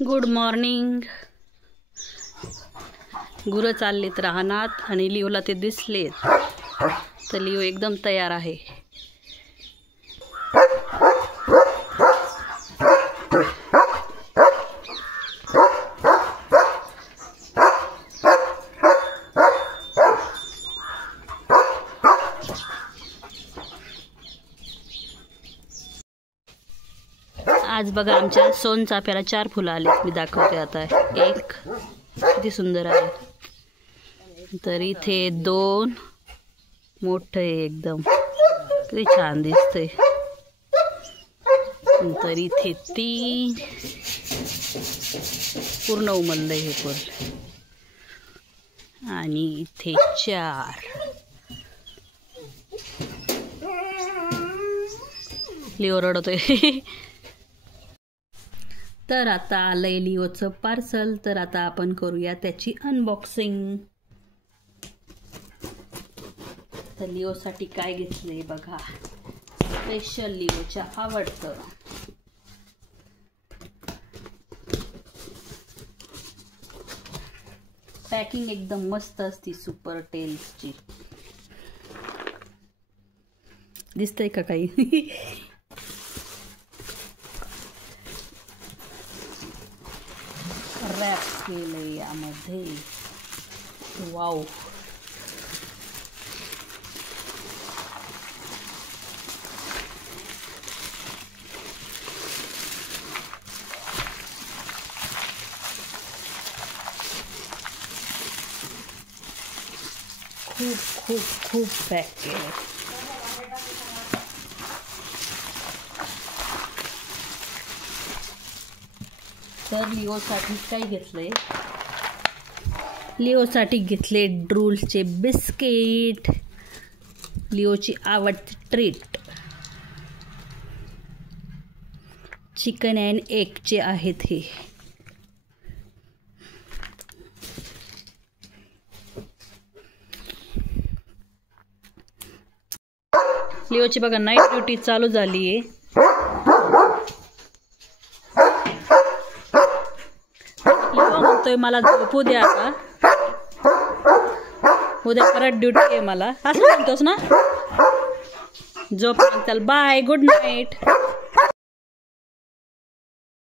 Good morning. गुरं चाललेत रानात आणि लिओला ते दिसलेत, तर लिओ एकदम तयार आहे. आज बघा आमच्या सोनचाफ्याला 4 फुलं आली. मी दाखवते आता. एक किती सुंदर आहे, तर इथे 2 मोठे एकदम किती छान दिसते, तर इथे 3 पूर्ण उमललं हे फुल, आणि इथे 4. लिओ रडतोय. तर आता आलंय लिओचं पार्सल, तर आता आपण करूया त्याची अनबॉक्सिंग. तर लिओसाठी काय घेतलंय बघा, स्पेशल लिओच्या आवडतं. पॅकिंग एकदम मस्त असती सुपर टेल्सची. दिसतंय का काही? रॅप केलंय यामध्ये. वाव, खूप खूप खूप पॅक केलंय. तर लिओसाठी काय घेतलंय, लिओसाठी घेतले ड्रूलचे बिस्किट, लिओची आवडती ट्रीट. चिकन अँड एगचे आहेत हे. लिओची बघा नाईट ड्युटी चालू झाली आहे. लिओ म्हणतोय मला झोपू द्या आता, उद्या परत ड्युटी आहे मला, असं म्हणतोस ना. झोप. चल बाय, गुड नाईट.